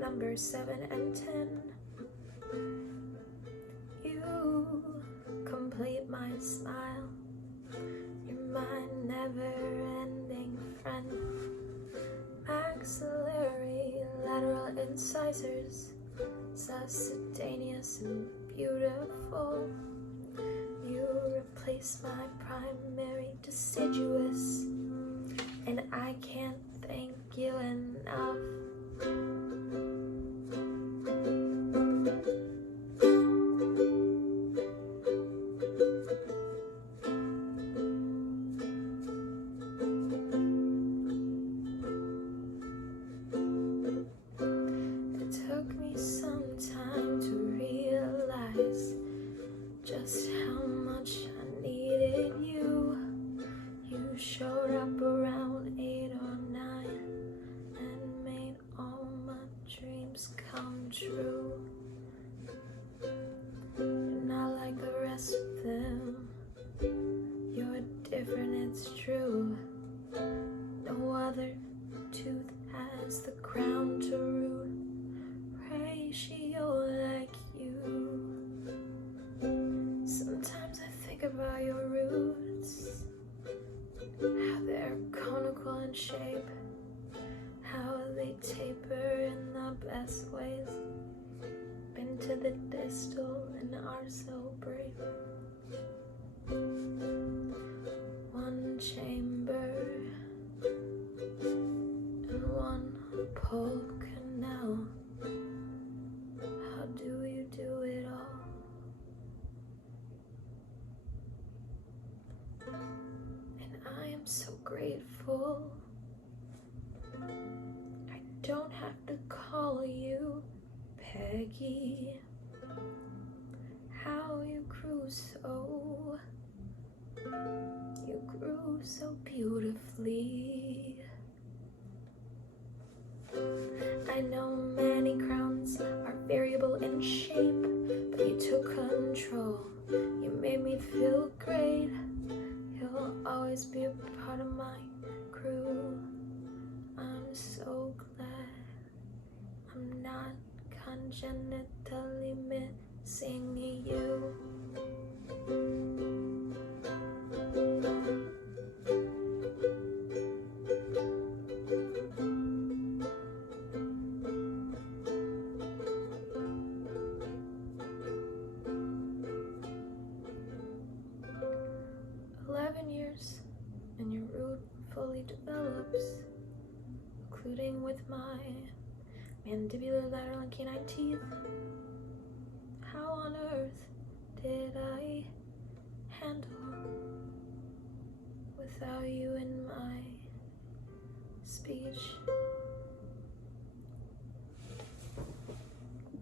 number 7 and 10. You complete my smile. You're my never-ending friend. Maxillary Lateral Incisors, Succedaneous and beautiful. You replace my primary deciduous, and I can't thank you enough. It took me some time to realize just how much I needed you. You showed up around 8 or 9 and made all my dreams come true. You're not like the rest of them. You're different, it's true. No other tooth has the crown to root. Ratio like you. Sometimes I think about your roots, how they're conical in shape, how they taper in the best ways. Been to the distal and are so brave. One chamber and one pole canal. How do you do it all? And I am so grateful. I don't have to call you Peggy. How you grew so, you grew so beautifully. I know many crowns are variable in shape, but you took control. You made me feel great. You'll always be a part of my crew. I'm so glad I'm not congenitally missing you. 11 years and your root fully develops, including with my mandibular lateral and canine teeth. How on earth did I handle without you in my speech?